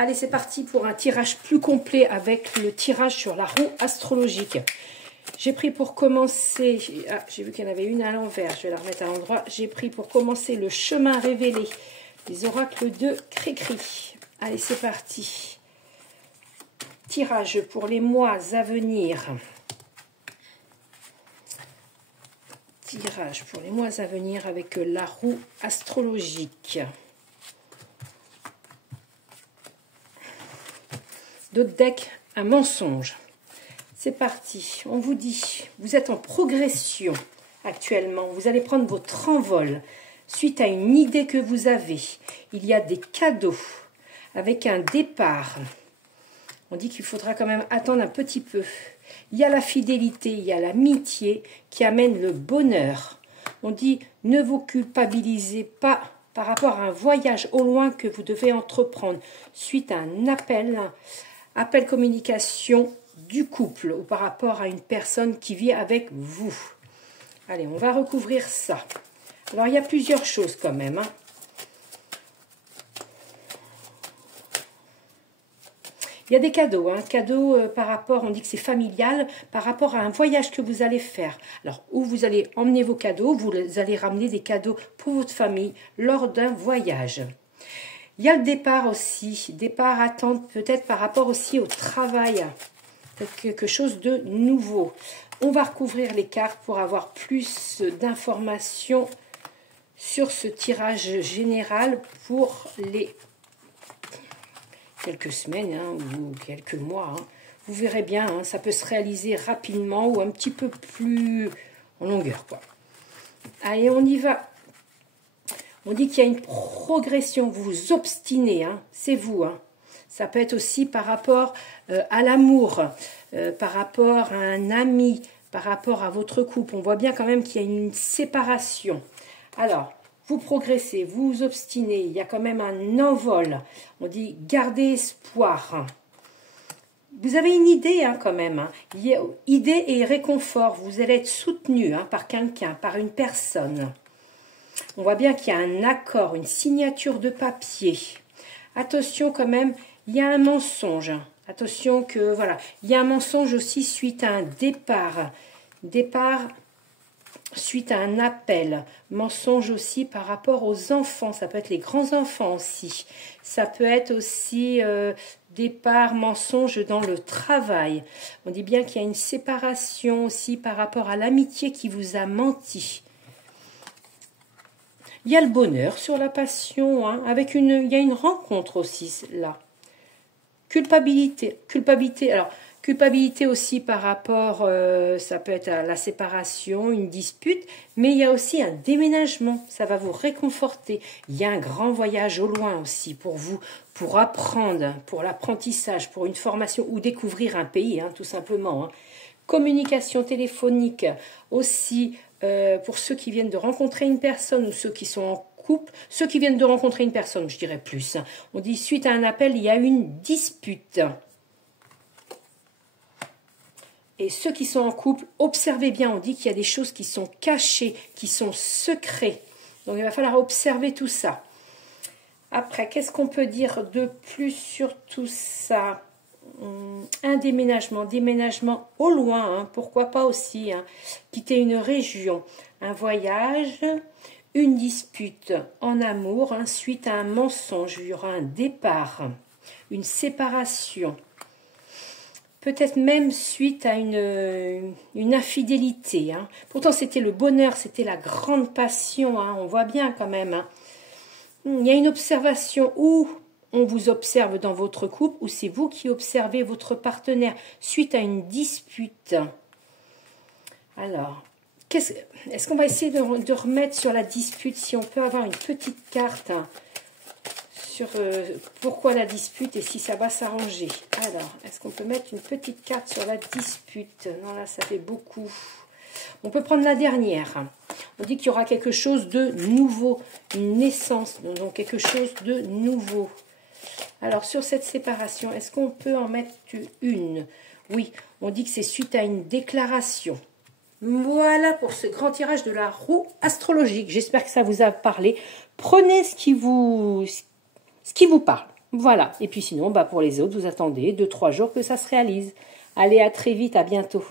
Allez, c'est parti pour un tirage plus complet avec le tirage sur la roue astrologique. J'ai pris pour commencer, j'ai vu qu'il y en avait une à l'envers, je vais la remettre à l'endroit. J'ai pris pour commencer le chemin révélé, les oracles de Cricri. Allez, c'est parti. Tirage pour les mois à venir. Tirage pour les mois à venir avec la roue astrologique. D'autres decks, un mensonge. C'est parti, on vous dit, vous êtes en progression actuellement, vous allez prendre votre envol suite à une idée que vous avez. Il y a des cadeaux avec un départ. On dit qu'il faudra quand même attendre un petit peu. Il y a la fidélité, il y a l'amitié qui amène le bonheur. On dit, ne vous culpabilisez pas par rapport à un voyage au loin que vous devez entreprendre suite à un appel communication du couple ou par rapport à une personne qui vit avec vous. Allez, on va recouvrir ça. Alors, il y a plusieurs choses quand même. Il y a des cadeaux. Cadeaux par rapport, on dit que c'est familial, par rapport à un voyage que vous allez faire. Alors, où vous allez emmener vos cadeaux, vous allez ramener des cadeaux pour votre famille lors d'un voyage. Il y a le départ aussi, départ attente peut-être par rapport aussi au travail, quelque chose de nouveau. On va recouvrir les cartes pour avoir plus d'informations sur ce tirage général pour les quelques semaines ou quelques mois. Vous verrez bien, ça peut se réaliser rapidement ou un petit peu plus en longueur, quoi. Allez, on y va. On dit qu'il y a une progression, vous vous obstinez, c'est vous. Ça peut être aussi par rapport à l'amour, par rapport à un ami, par rapport à votre couple. On voit bien quand même qu'il y a une séparation. Alors, vous progressez, vous vous obstinez, il y a quand même un envol. On dit gardez espoir. Vous avez une idée quand même. Il y a idée et réconfort. Vous allez être soutenu par quelqu'un, par une personne. On voit bien qu'il y a un accord, une signature de papier. Attention quand même, il y a un mensonge. Attention que, voilà, il y a un mensonge aussi suite à un départ. Départ suite à un appel. Mensonge aussi par rapport aux enfants. Ça peut être les grands-enfants aussi. Ça peut être aussi départ, mensonge dans le travail. On dit bien qu'il y a une séparation aussi par rapport à l'amitié qui vous a menti. Il y a le bonheur sur la passion, avec il y a une rencontre aussi là. Culpabilité, alors culpabilité aussi par rapport, ça peut être à la séparation, une dispute, mais il y a aussi un déménagement, ça va vous réconforter. Il y a un grand voyage au loin aussi pour vous, pour apprendre, pour l'apprentissage, pour une formation ou découvrir un pays, tout simplement. Communication téléphonique aussi. Pour ceux qui viennent de rencontrer une personne ou ceux qui sont en couple, ceux qui viennent de rencontrer une personne, je dirais plus. On dit suite à un appel, il y a une dispute. Et ceux qui sont en couple, observez bien, on dit qu'il y a des choses qui sont cachées, qui sont secrets. Donc il va falloir observer tout ça. Après, qu'est-ce qu'on peut dire de plus sur tout ça ? Un déménagement au loin, pourquoi pas aussi, quitter une région, un voyage, une dispute en amour, suite à un mensonge, il y aura un départ, une séparation, peut-être même suite à une infidélité. Pourtant c'était le bonheur, c'était la grande passion, on voit bien quand même. Il y a une observation où on vous observe dans votre couple ou c'est vous qui observez votre partenaire suite à une dispute. Alors, est-ce qu'on va essayer de remettre sur la dispute, si on peut avoir une petite carte sur pourquoi la dispute et si ça va s'arranger. Alors, est-ce qu'on peut mettre une petite carte sur la dispute? Non, là, ça fait beaucoup. On peut prendre la dernière. On dit qu'il y aura quelque chose de nouveau, une naissance, donc quelque chose de nouveau. Alors, sur cette séparation, est-ce qu'on peut en mettre une? Oui, on dit que c'est suite à une déclaration. Voilà pour ce grand tirage de la roue astrologique. J'espère que ça vous a parlé. Prenez ce qui vous parle. Voilà. Et puis sinon, pour les autres, vous attendez 2-3 jours que ça se réalise. Allez, à très vite, à bientôt.